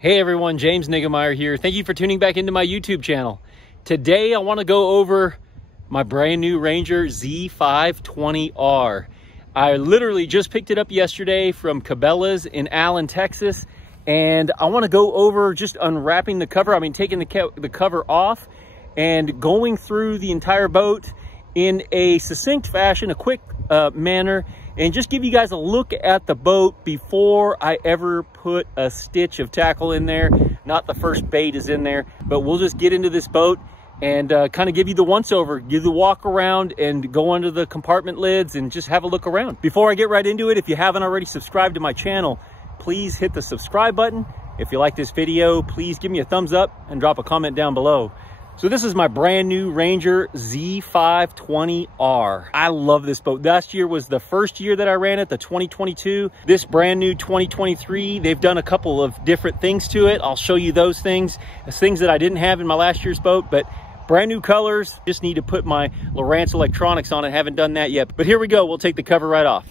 Hey everyone, James Niggemeyer here. Thank you for tuning back into my YouTube channel. Today I want to go over my brand new Ranger Z520R. I literally just picked it up yesterday from Cabela's in Allen, Texas, and I want to go over just unwrapping the cover. I mean, taking the cover off and going through the entire boat in a succinct fashion, a quick manner, and just give you guys a look at the boat before I ever put a stitch of tackle in there. Not the first bait is in there, but we'll just get into this boat and kind of give you the once over, give the walk around and go under the compartment lids and just have a look around. Before I get right into it, if you haven't already subscribed to my channel, please hit the subscribe button. If you like this video, please give me a thumbs up and drop a comment down below. So this is my brand new Ranger Z520R. I love this boat. Last year was the first year that I ran it, the 2022. This brand new 2023, they've done a couple of different things to it. I'll show you those things. It's things that I didn't have in my last year's boat, but brand new colors. Just need to put my Lowrance electronics on it. Haven't done that yet, but here we go. We'll take the cover right off.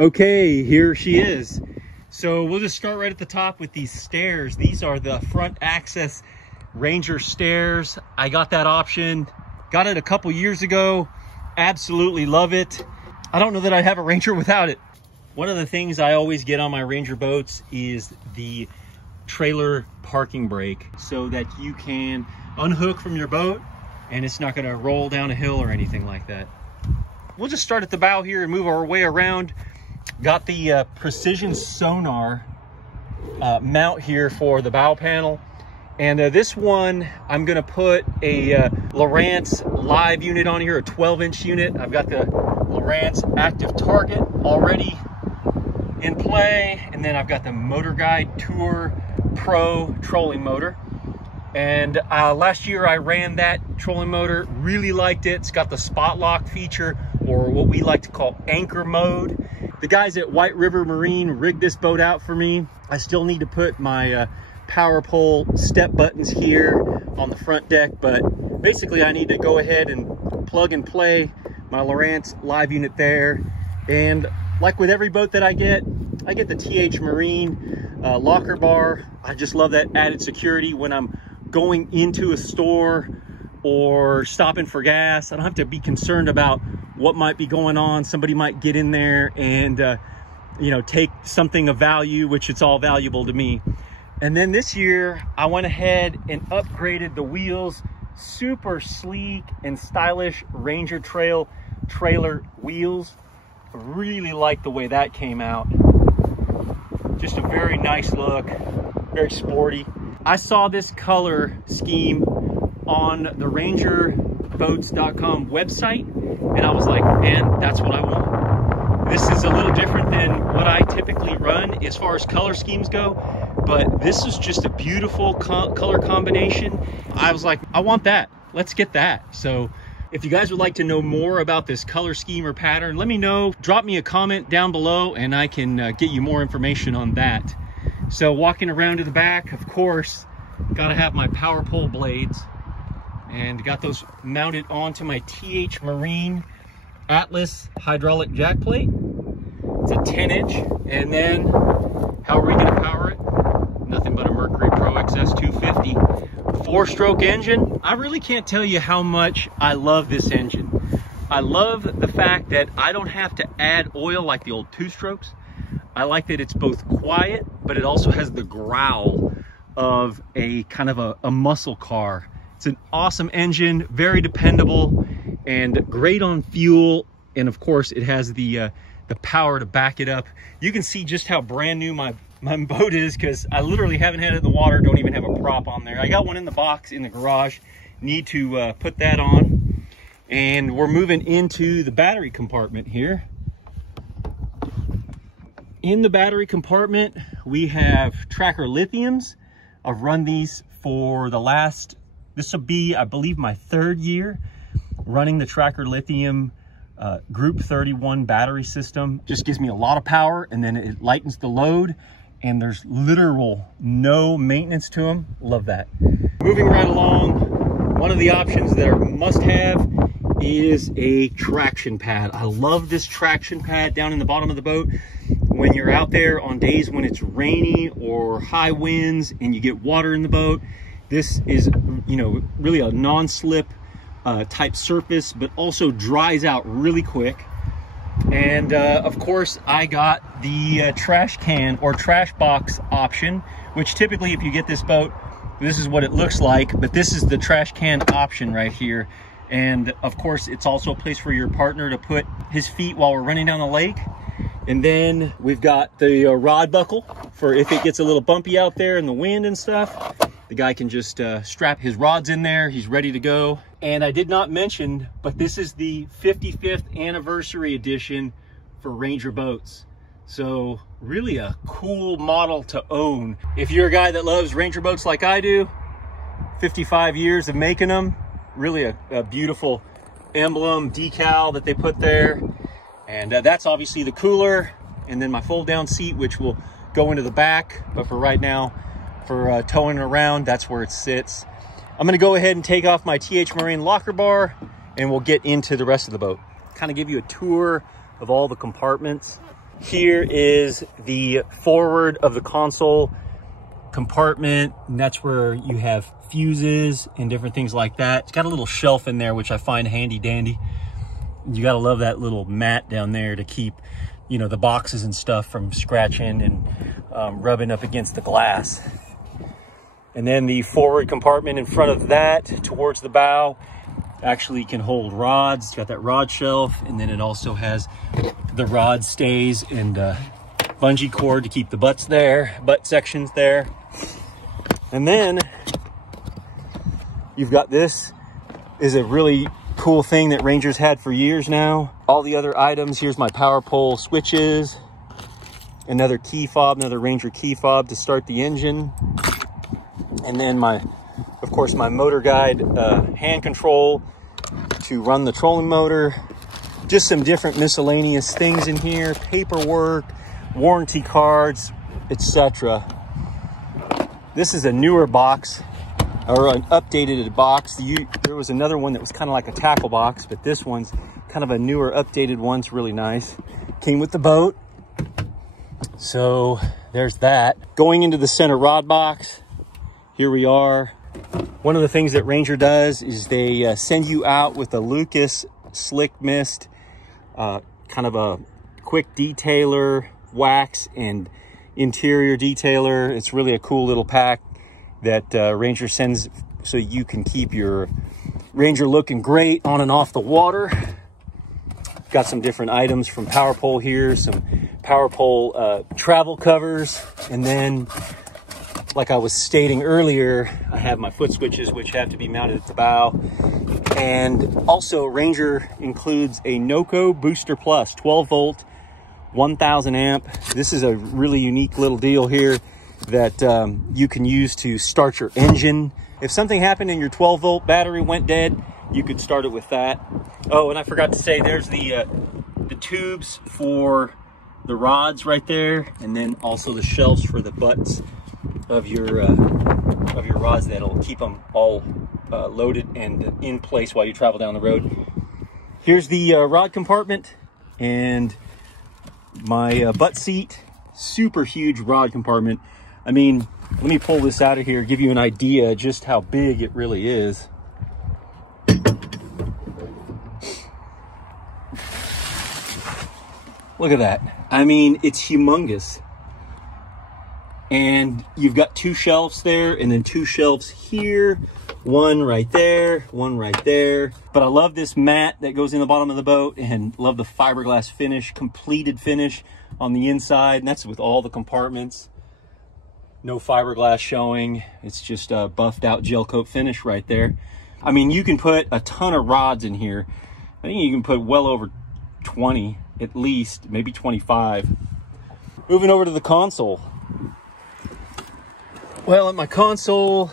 Okay, here she is. So we'll just start right at the top with these stairs. These are the front access Ranger stairs. I got that option, got it a couple years ago. Absolutely love it. I don't know that I'd have a Ranger without it. One of the things I always get on my Ranger boats is the trailer parking brake so that you can unhook from your boat and it's not gonna roll down a hill or anything like that. We'll just start at the bow here and move our way around. Got the precision sonar mount here for the bow panel, and this one I'm gonna put a Lowrance live unit on here, a 12-inch unit. I've got the Lowrance active target already in play, and then I've got the Motor Guide Tour Pro trolling motor. And last year I ran that trolling motor, really liked it. It's got the spot lock feature, or what we like to call anchor mode. The guys at White River Marine rigged this boat out for me. I still need to put my power pole step buttons here on the front deck, but basically I need to go ahead and plug and play my Lowrance live unit there. And like with every boat that I get the TH Marine locker bar. I just love that added security when I'm going into a store or stopping for gas. I don't have to be concerned about what might be going on. Somebody might get in there and you know, take something of value, which it's all valuable to me. And then this year I went ahead and upgraded the wheels. Super sleek and stylish Ranger Trail trailer wheels. I really like the way that came out. Just a very nice look, very sporty. I saw this color scheme on the rangerboats.com website, and I was like, man, that's what I want. This is a little different than what I typically run as far as color schemes go, but this is just a beautiful color combination. I was like, I want that. Let's get that. So if you guys would like to know more about this color scheme or pattern, let me know. Drop me a comment down below and I can get you more information on that. So walking around to the back, of course, got to have my power pole blades, and got those mounted onto my TH Marine Atlas hydraulic jack plate. It's a 10-inch, and then how are we going to power it? Nothing but a Mercury Pro XS 250 4-stroke engine. I really can't tell you how much I love this engine. I love the fact that I don't have to add oil like the old 2-strokes. I like that it's both quiet, but it also has the growl of a kind of a muscle car. It's an awesome engine, very dependable, and great on fuel. And of course, it has the power to back it up. You can see just how brand new my boat is, because I literally haven't had it in the water, don't even have a prop on there. I got one in the box in the garage, need to put that on. And we're moving into the battery compartment here. In the battery compartment, we have Tracker lithiums. I've run these for the last, this will be, I believe, my 3rd year running the Tracker lithium Group 31 battery system. Just gives me a lot of power, and then it lightens the load, and there's literal no maintenance to them. Love that. Moving right along, one of the options that are must have is a traction pad. I love this traction pad down in the bottom of the boat. when you're out there on days when it's rainy or high winds and you get water in the boat. This is, you know, really a non-slip type surface, but also dries out really quick. And of course, I got the trash can or trash box option, which typically if you get this boat, this is what it looks like, but this is the trash can option right here. And of course, it's also a place for your partner to put his feet while we're running down the lake. And then we've got the rod buckle for if it gets a little bumpy out there in the wind and stuff. The guy can just strap his rods in there. He's ready to go. And I did not mention, but this is the 55th anniversary edition for Ranger Boats. So really a cool model to own. If you're a guy that loves Ranger Boats like I do, 55 years of making them, really a beautiful emblem decal that they put there. And that's obviously the cooler. And then my fold down seat, which will go into the back. But for right now, for towing around, that's where it sits. I'm gonna go ahead and take off my TH Marine locker bar and we'll get into the rest of the boat. Kind of give you a tour of all the compartments. Here is the forward of the console compartment, and that's where you have fuses and different things like that. It's got a little shelf in there, which I find handy dandy. You gotta love that little mat down there to keep, you know, the boxes and stuff from scratching and rubbing up against the glass. And then the forward compartment in front of that towards the bow actually can hold rods. It's got that rod shelf, and then it also has the rod stays and bungee cord to keep the butts there, butt sections there. And then you've got this is a really cool thing that Ranger's had for years now. All the other items, here's my power pole switches, another key fob, another Ranger key fob to start the engine. And then of course, my motor guide hand control to run the trolling motor. Just some different miscellaneous things in here, paperwork, warranty cards, etc. This is a newer box, or an updated box. There was another one that was kind of like a tackle box, but this one's kind of a newer, updated one. It's really nice. Came with the boat. So there's that. Going into the center rod box, here we are. One of the things that Ranger does is they send you out with a Lucas Slick Mist, kind of a quick detailer, wax, and interior detailer. It's really a cool little pack that Ranger sends so you can keep your Ranger looking great on and off the water. Got some different items from Power Pole here, some Power Pole travel covers, and then like I was stating earlier, I have my foot switches, which have to be mounted at the bow. And also Ranger includes a NOCO Booster Plus 12 volt, 1000 amp. This is a really unique little deal here that you can use to start your engine. If something happened and your 12 volt battery went dead, you could start it with that. Oh, and I forgot to say, there's the tubes for the rods right there, and then also the shelves for the butts of your rods that'll keep them all loaded and in place while you travel down the road. Here's the rod compartment and my butt seat. Super huge rod compartment. I mean, let me pull this out of here, give you an idea just how big it really is. Look at that. I mean, it's humongous. And you've got two shelves there, and then two shelves here, one right there, one right there. But I love this mat that goes in the bottom of the boat, and love the fiberglass finish, completed finish on the inside. And that's with all the compartments. No fiberglass showing. It's just a buffed out gel coat finish right there. I mean, you can put a ton of rods in here. I think you can put well over 20 at least, maybe 25. Moving over to the console. Well, at my console,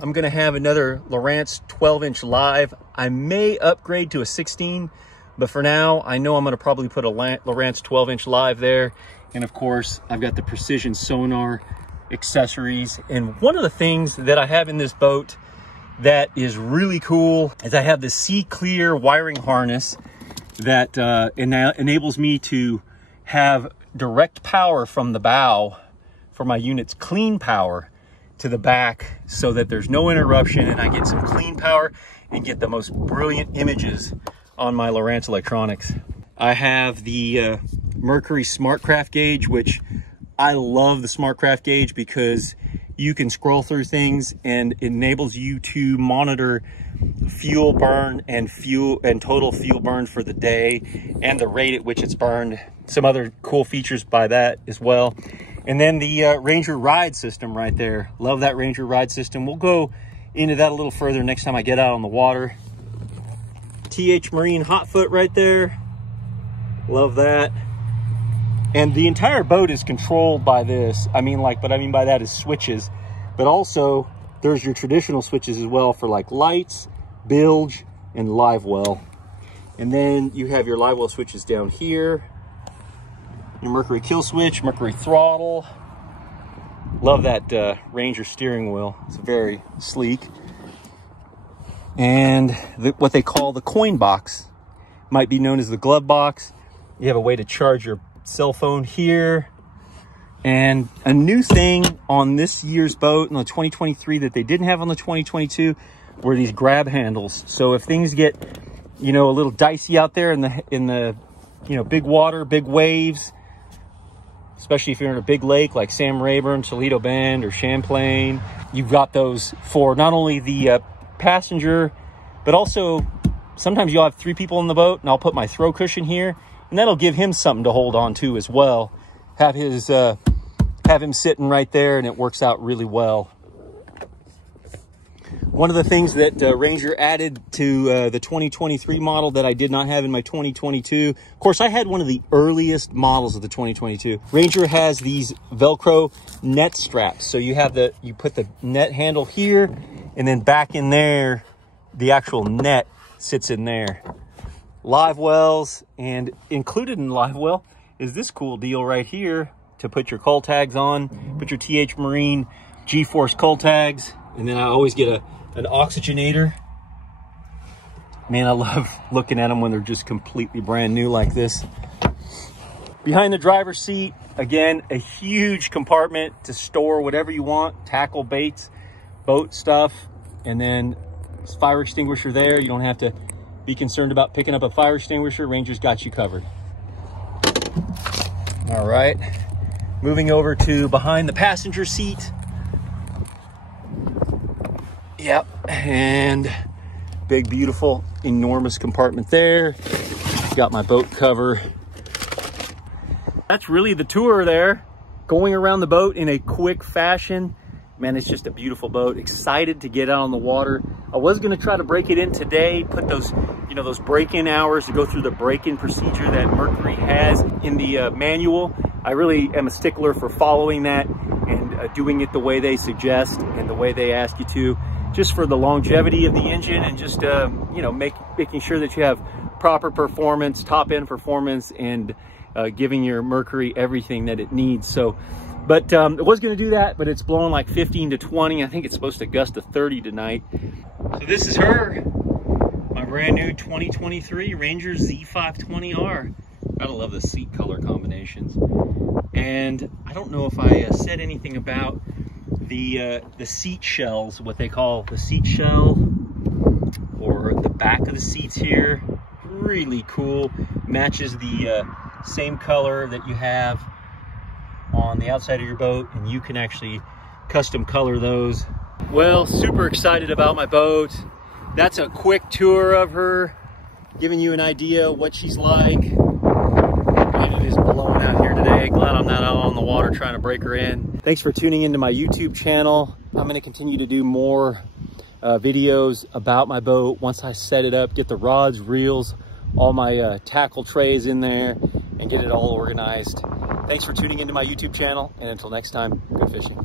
I'm gonna have another Lowrance 12-inch live. I may upgrade to a 16, but for now, I know I'm gonna probably put a Lowrance 12-inch live there. And of course, I've got the precision sonar accessories. And one of the things that I have in this boat that is really cool is I have the Sea Clear wiring harness that enables me to have direct power from the bow for my unit's clean power to the back so that there's no interruption and I get some clean power and get the most brilliant images on my Lowrance electronics. I have the Mercury SmartCraft gauge, which I love the SmartCraft gauge because you can scroll through things and it enables you to monitor fuel burn and total fuel burn for the day and the rate at which it's burned. Some other cool features by that as well. And then the Ranger ride system right there. Love that Ranger ride system. We'll go into that a little further next time I get out on the water. TH Marine hot foot right there. Love that. And the entire boat is controlled by this. What I mean by that is switches, but also there's your traditional switches as well for like lights, bilge, and live well. And then you have your live well switches down here. Your Mercury kill switch, Mercury throttle. Love that Ranger steering wheel. It's very sleek. And what they call the coin box, might be known as the glove box. You have a way to charge your cell phone here. And a new thing on this year's boat, in the 2023, that they didn't have on the 2022, were these grab handles. So if things get, a little dicey out there in the big water, big waves, especially if you're in a big lake like Sam Rayburn, Toledo Bend, or Champlain, you've got those for not only the passenger, but also sometimes you'll have 3 people in the boat, and I'll put my throw cushion here, and that'll give him something to hold on to as well. Have him sitting right there, and it works out really well. One of the things that Ranger added to the 2023 model that I did not have in my 2022, of course, I had one of the earliest models of the 2022. Ranger has these Velcro net straps. So you put the net handle here, and then back in there, the actual net sits in there. Live wells, and included in live well is this cool deal right here to put your cull tags on, put your TH Marine G-Force cull tags, and then I always get an oxygenator. Man, I love looking at them when they're just completely brand new like this. Behind the driver's seat, again, a huge compartment to store whatever you want, tackle, baits, boat stuff, and then fire extinguisher there. You don't have to be concerned about picking up a fire extinguisher. Ranger's got you covered. All right, moving over to behind the passenger seat. Yep, and big, beautiful, enormous compartment there. Got my boat cover. That's really the tour there. Going around the boat in a quick fashion. Man, it's just a beautiful boat. Excited to get out on the water. I was gonna try to break it in today, put those, those break-in hours to go through the break-in procedure that Mercury has in the manual. I really am a stickler for following that and doing it the way they suggest and the way they ask you to, just for the longevity of the engine and just, making sure that you have proper performance, top-end performance, and giving your Mercury everything that it needs. So, but it was going to do that, but it's blowing like 15 to 20. I think it's supposed to gust to 30 tonight. So this is her, my brand new 2023 Ranger Z520R. Gotta love the seat color combinations. And I don't know if I said anything about the seat shells, what they call the seat shell, or the back of the seats here. Really cool. Matches the same color that you have on the outside of your boat, and you can actually custom color those. Well, super excited about my boat. That's a quick tour of her, giving you an idea what she's like. And it is blowing out here today. Glad I'm not out on the water trying to break her in. Thanks for tuning into my YouTube channel. I'm going to continue to do more videos about my boat once I set it up, get the rods, reels, all my tackle trays in there, and get it all organized. Thanks for tuning into my YouTube channel, and until next time, good fishing.